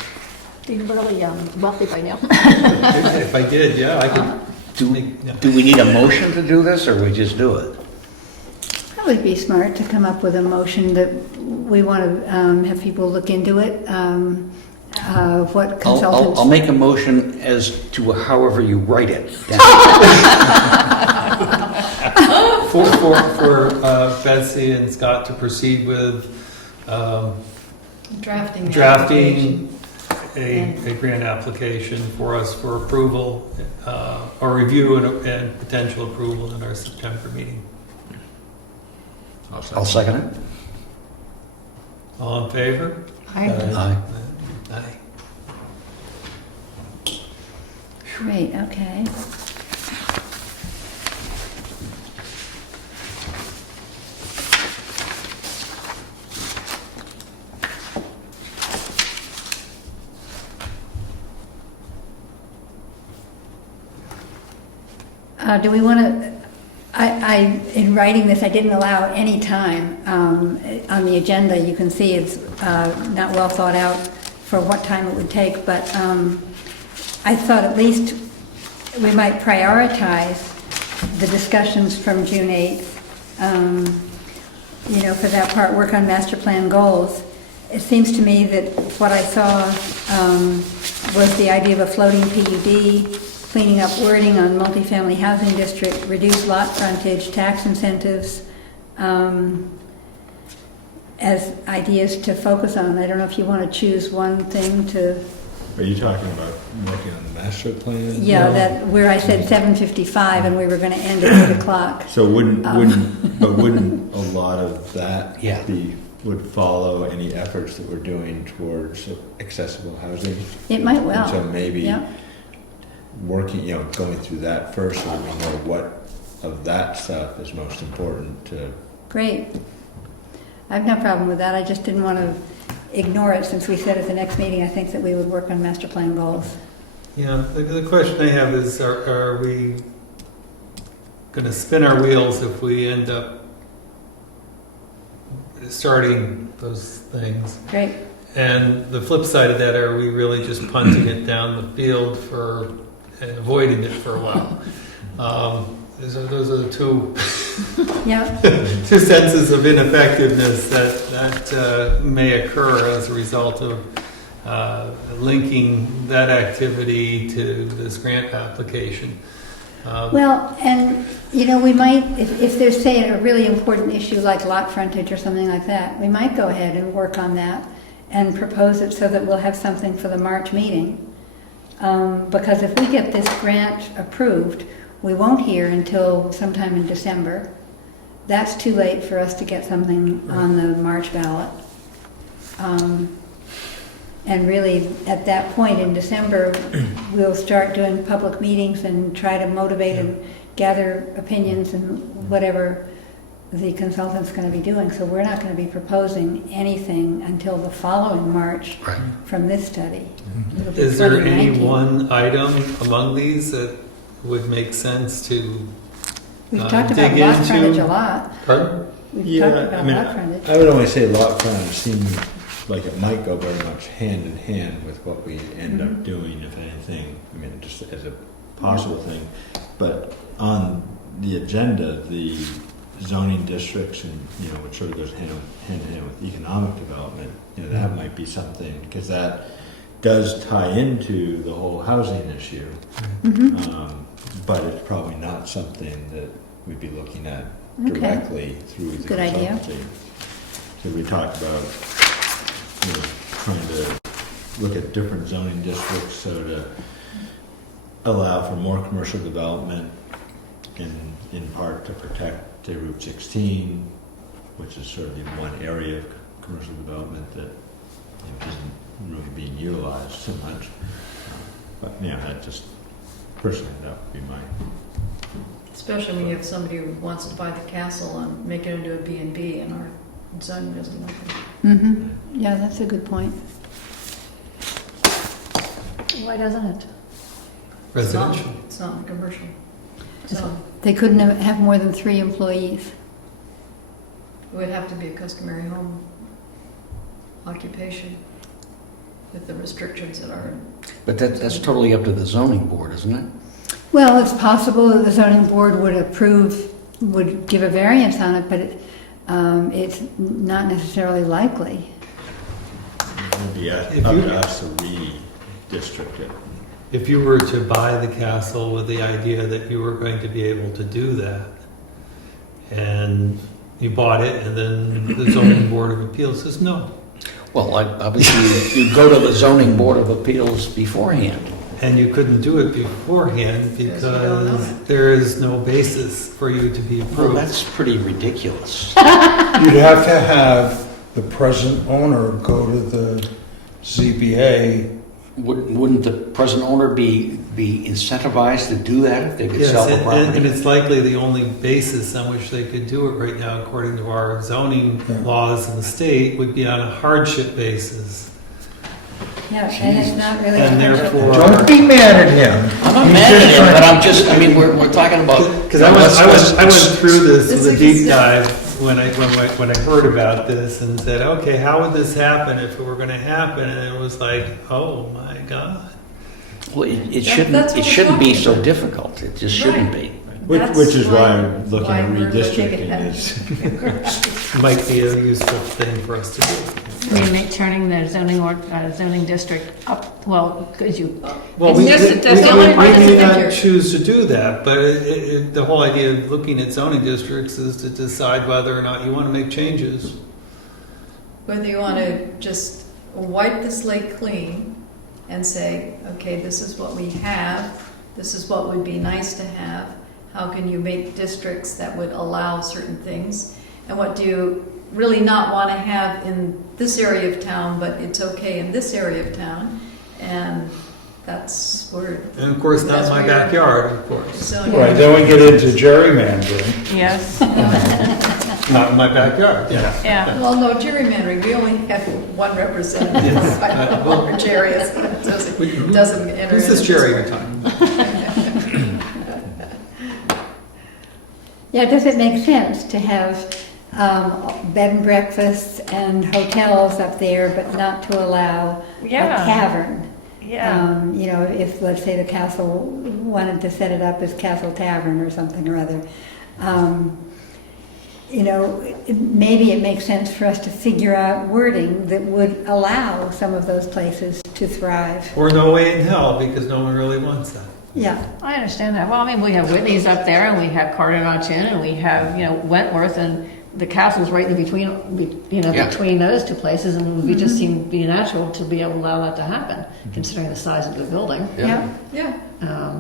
be really wealthy by now. If I did, yeah, I could. Do we need a motion to do this, or we just do it? That would be smart to come up with a motion that we want to have people look into it. What consultants. I'll make a motion as to however you write it. For Betsy and Scott to proceed with drafting a grant application for us for approval, or review and potential approval in our September meeting. I'll second it. All in favor? Aye. Aye. Great, okay. Do we want to, in writing this, I didn't allow any time on the agenda. You can see it's not well thought out for what time it would take, but I thought at least we might prioritize the discussions from June 8th, for that part, work on master plan goals. It seems to me that what I saw was the idea of a floating PUD, cleaning up wording on multifamily housing district, reduce lot frontage, tax incentives, as ideas to focus on. I don't know if you want to choose one thing to... Are you talking about working on the master plan? Yeah, that, where I said 7:55 and we were going to end at 8 o'clock. So wouldn't a lot of that Yeah. would follow any efforts that we're doing towards accessible housing? It might well. And so maybe Yeah. working, going through that first, so that we know what of that stuff is most important to. Great. I have no problem with that. I just didn't want to ignore it since we said at the next meeting, I think, that we would work on master plan goals. Yeah, the question I have is, are we going to spin our wheels if we end up starting those things? Great. And the flip side of that, are we really just punting it down the field and avoiding it for a while? Those are the two Yeah. two senses of ineffectiveness that may occur as a result of linking that activity to this grant application. Well, and, we might, if there's, say, a really important issue like lot frontage or something like that, we might go ahead and work on that and propose it so that we'll have something for the March meeting. Because if we get this grant approved, we won't hear until sometime in December. That's too late for us to get something on the March ballot. And really, at that point in December, we'll start doing public meetings and try to motivate and gather opinions and whatever the consultant's going to be doing. So we're not going to be proposing anything until the following March Right. from this study. It'll be Is there any 2019. one item among these that would make sense to We've talked about dig lot into? frontage a lot. Pardon? We've talked about lot frontage. I would only say lot frontage seems like it might go very much hand in hand with what we end up doing, if anything. I mean, just as a possible thing. But on the agenda, the zoning districts and, which sort of goes hand in hand with economic development, that might be something, because that does tie into the whole housing issue. But it's probably not something that we'd be looking at Okay. directly through the Good idea. consultancy. So we talked about trying to look at different zoning districts, so to allow for more commercial development, in part to protect Route 16, which is sort of the one area of commercial development that isn't really being utilized so much. But that just personally, that would be my. Especially when you have somebody who wants to buy the castle and make it into a B&B, and our zoning doesn't like it. Mm-hmm. Yeah, that's a good point. Why doesn't it? Residential. It's not commercial. So They couldn't have more than 3 employees. it would have to be a customary home occupation with the restrictions that are. But that's totally up to the zoning board, isn't it? Well, it's possible that the zoning board would give a variance on it, but it's not necessarily likely. It'd be up If you- to us to redistrict it. If you were to buy the castle with the idea that you were going to be able to do that, and you bought it, and then the zoning board of appeals says no, Well, obviously, you go to the zoning board of appeals beforehand. and you couldn't do it beforehand Because you don't know because it. there is no basis for you to be Well, approved. that's pretty ridiculous. You'd have to have the present owner go to the ZBA. Wouldn't the present owner be incentivized to do that if they could Yes, sell the and property? it's likely the only basis on which they could do it right now, according to our zoning Yeah. laws in the state, would be on a hardship basis. Yeah, and it's not really. And commercial. therefore- Don't be mad at him. I'm not mad at him, but we're talking about. Because I went through this This with a is deep exa- dive when I heard about this and said, okay, how would this happen if it were going to happen? And it was like, oh my God. Well, it That's what we're shouldn't be talking so about. difficult. It just shouldn't Right. be. Which is why That's looking why at we're looking redistricting at- is. Might be a useful thing for us to do. I mean, turning the zoning district up, well, could you, Well, It's we, just- we, that's the only part we that's may a not figure. choose to do that, but the whole idea of looking at zoning districts is to decide whether or not you want to make changes. Whether you want to just wipe the slate clean and say, okay, this is what we have, this is what would be nice to have, how can you make districts that would allow certain things, and what do you really not want to have in this area of town, but it's okay in this area of town, and that's where. And of course, not That's my where you're- backyard, of course. zoning- Right, then we get into gerrymandering. yes, Not in my backyard, yeah. yeah. Well, no, gerrymandering, we only have one representative Yes. for five large areas. It doesn't enter. This is into Jerry one. time. Yeah, does it make sense to have bed and breakfasts and hotels up there, but not to allow a Yeah. tavern? Yeah. You know, if, let's say, the castle wanted to set it up as Castle Tavern or something or other. You know, maybe it makes sense for us to figure out wording that would allow some of those places to thrive. Or no way in hell, because no one really wants that. Yeah, I understand that. Well, I mean, we have Whitney's up there, and we have Carter Notch Inn, and we have, Wentworth, and the castle's right in between, Yeah. between those two places, and it would be just seem to be natural to be able to allow that to happen, considering the size of the building. yeah. Yeah,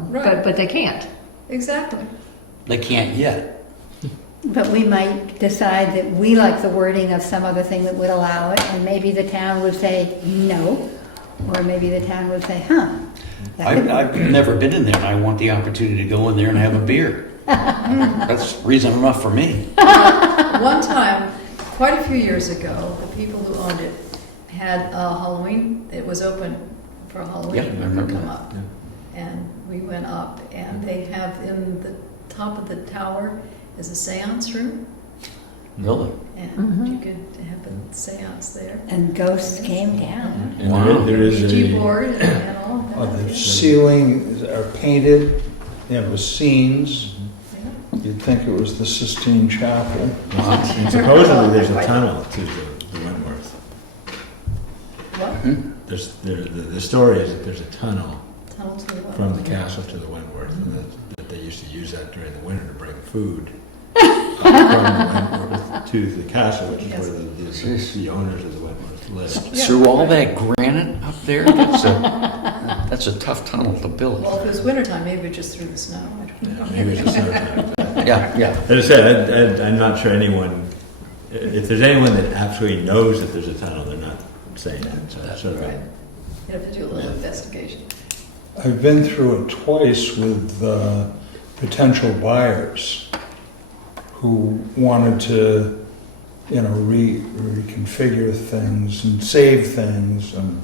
Right. But they can't. exactly. They can't yet. But we might decide that we like the wording of some other thing that would allow it, and maybe the town would say no, or maybe the town would say, huh. that could I've never been in there, and I want the opportunity to go in there and have a beer. That's reason enough for me. One time, quite a few years ago, the people who owned it had a Halloween, it was open for Halloween. Yeah, I You could remember come that, up. And we went up, and they have in the top of the tower is a seance room, Really? and you could have a seance there. And ghosts came down. And Wow. there is Ouija a, board and all Oh, that. the yeah. ceilings are painted, scenes. Yeah. You'd think it was the Sistine Chapel. and supposedly there's a tunnel to the Wentworth. What? The story is that there's a tunnel Tunnel to the what? from the castle to the Wentworth, and that they used to use that during the winter to bring food from the Wentworth to the castle, which is where the owners of the Wentworth lived. Yeah. Through all that granite up there, that's a tough tunnel to build. Well, if it was wintertime, maybe just through the snow. I don't know. Maybe it's just summertime. Yeah. As I said, I'm not sure anyone, if there's anyone that absolutely knows that there's a tunnel, they're not saying it. So it's sort of Right. You have to do a little investigation. I've been through it twice with potential buyers who wanted to, reconfigure things and save things and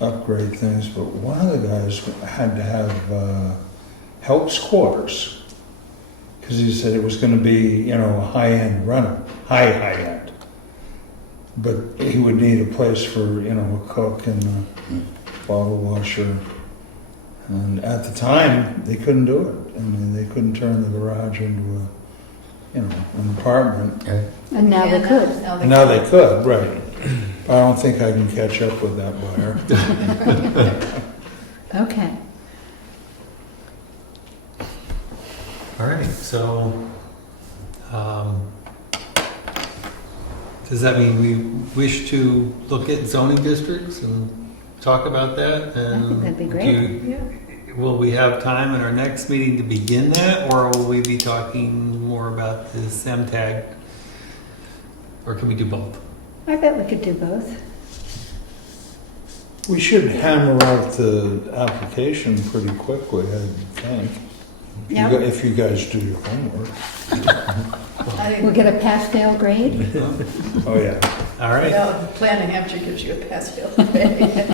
upgrade things. But one of the guys had to have help's quarters because he said it was going to be, a high-end rental, high-end. But he would need a place for, a cook and a bottle washer. And at the time, they couldn't do it. I mean, they couldn't turn the garage into an apartment. And now they Yeah, could. And now they could, right. But I don't think I can catch up with that buyer. Okay. All right, so, does that mean we wish to look at zoning districts and talk about that? I think that'd be great. Yeah. Will we have time in our next meeting to begin that, or will we be talking more about this MTAG? Or can we do both? I bet we could do both. We should hammer out the application pretty quickly, I think. Yeah. If you guys do your homework. I think We'll get a pass-fail grade. Oh, yeah. All right. the Plan New Hampshire gives you a pass-fail grade.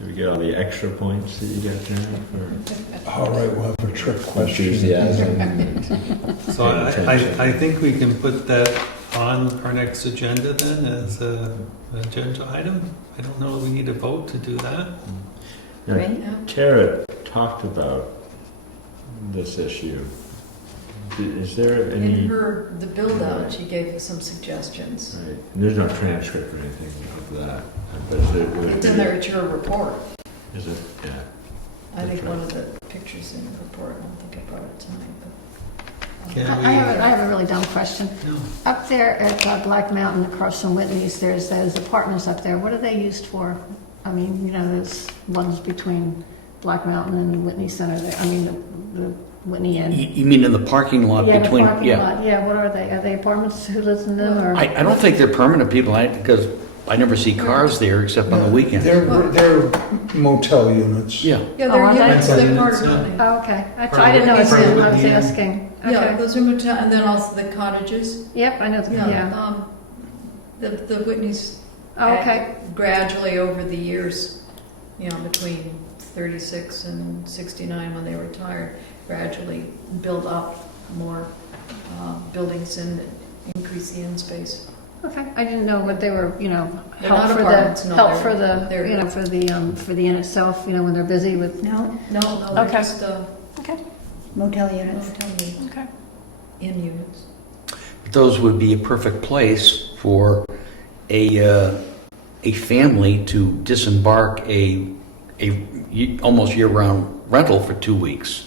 Do we get all the extra points that you got there for All right, we'll have a trick question. enthusiasm? So I think we can put that on our next agenda then as an agenda item. I don't know that we need a vote to do that. Now, Right. Yeah. Tara talked about this issue. Is there In any, the build-out, she gave us some suggestions. right, and there's no transcript or anything of that, but is it? would it It's in be- there at your report. Is it, yeah. I think That's one of the pictures in the report, I don't think I brought it tonight, but. Can I have a really dumb question. No. Up there at Black Mountain across from Whitney's, there's those apartments up there. What are they used for? I mean, you know, there's ones between Black Mountain and Whitney Center. I mean, the Whitney Inn. You mean in the parking lot Yeah, between? the parking lot. Yeah, what are they? Are they apartments? Who lives in them? Or I don't think they're permanent people, because I never see cars there except on the weekends. They're motel units. Yeah. Yeah, Oh, they're are they? units, they're Rental part of units, Whitney. Oh, okay. I didn't know it's Part of in. I was Whitney Inn. asking. Yeah, Okay. those are motel, and then also the cottages. Yep, I know. Yeah. The Whitneys. Oh, okay. Gradually over the years, you know, between 36 and 69 when they retired, gradually build up more buildings and increase the inn space. Okay. I didn't know what they were. You know, They're help not for apartments, the no, help they're- for the they're- you know for the inn itself. You know, when they're busy with. No, No, they're Okay. just Okay. motel units. motel units, Okay. inn units. Those would be a perfect place for a family to disembark a almost year-round rental for 2 weeks.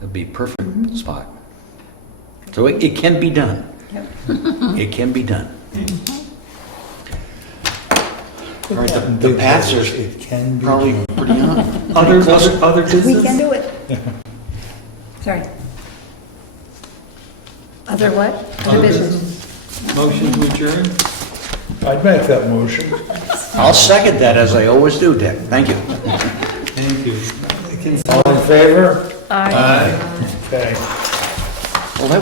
That'd be a perfect spot. So it can be done. Yep. It can be done. All right, Big the paths are letters, it can be probably done. pretty on. Other We business? can do it. Sorry. Other what? Other business. Motion to adjourn? I'd make that motion. I'll second that, as I always do, Dick. Thank you. Thank you. All in favor? Aye. Aye. Okay.